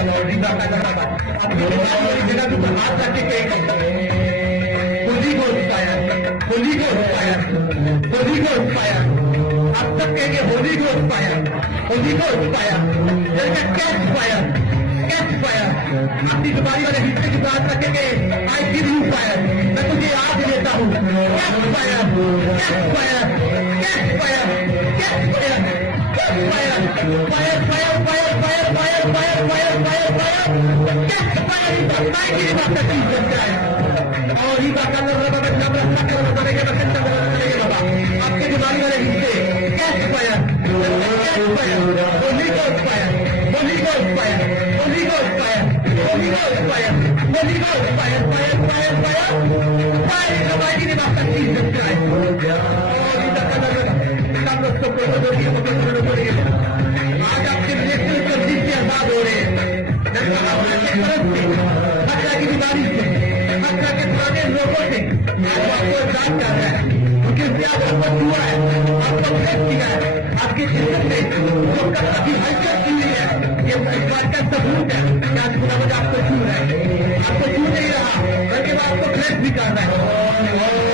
का लॉर्ड रीबा का लगा अपनी बीमारी वाली जगह के ऊपर हाथ रख के कहेंगे होली को फायर, होली को फायर, होली को फायर। अब तक कहेंगे होली को फायर, होली को fire, catch fire, catch fire. अपनी बीमारी वाले हिस्से की बात रखेंगे आई गिव यू फायर, मैं तुझे आज देता हूँ। Catch fire, catch fire, catch fire, catch fire, catch fire, fire fire fire fire fire fire fire fire fire, catch fire इस अट्ठाई की बात करती है। और ही बात करना बाबा मैं सब रास्ता करना करेंगे मैं चिंता करना करेंगे बाबा आपके बीमारी वाले हिस्से catch fire, catch fire, Holi को फायर, होली को फायर, होली को फायर, होली को फायर, होली को fire, fire fire fire fire हमारी ने बात करती है। और इधर कलर सब लोग को करेंगे आज आपके नेतृत्व पर जिससे आजाद हो रहे हैं खतरा की बीमारी से, खतरा के पुराने लोगों से आज आपको आजाद कर रहा है क्योंकि उसने आपको छुआ है, आपको फेस किया है, आपके जिस्म में जो अभी हरकत की हुई है ये इस बात का सबूत है कि आज खुदा मुझे आपको छू रहा है, आपको छू नहीं रहा बल्कि आपको फ्रेश भी कर रहा है।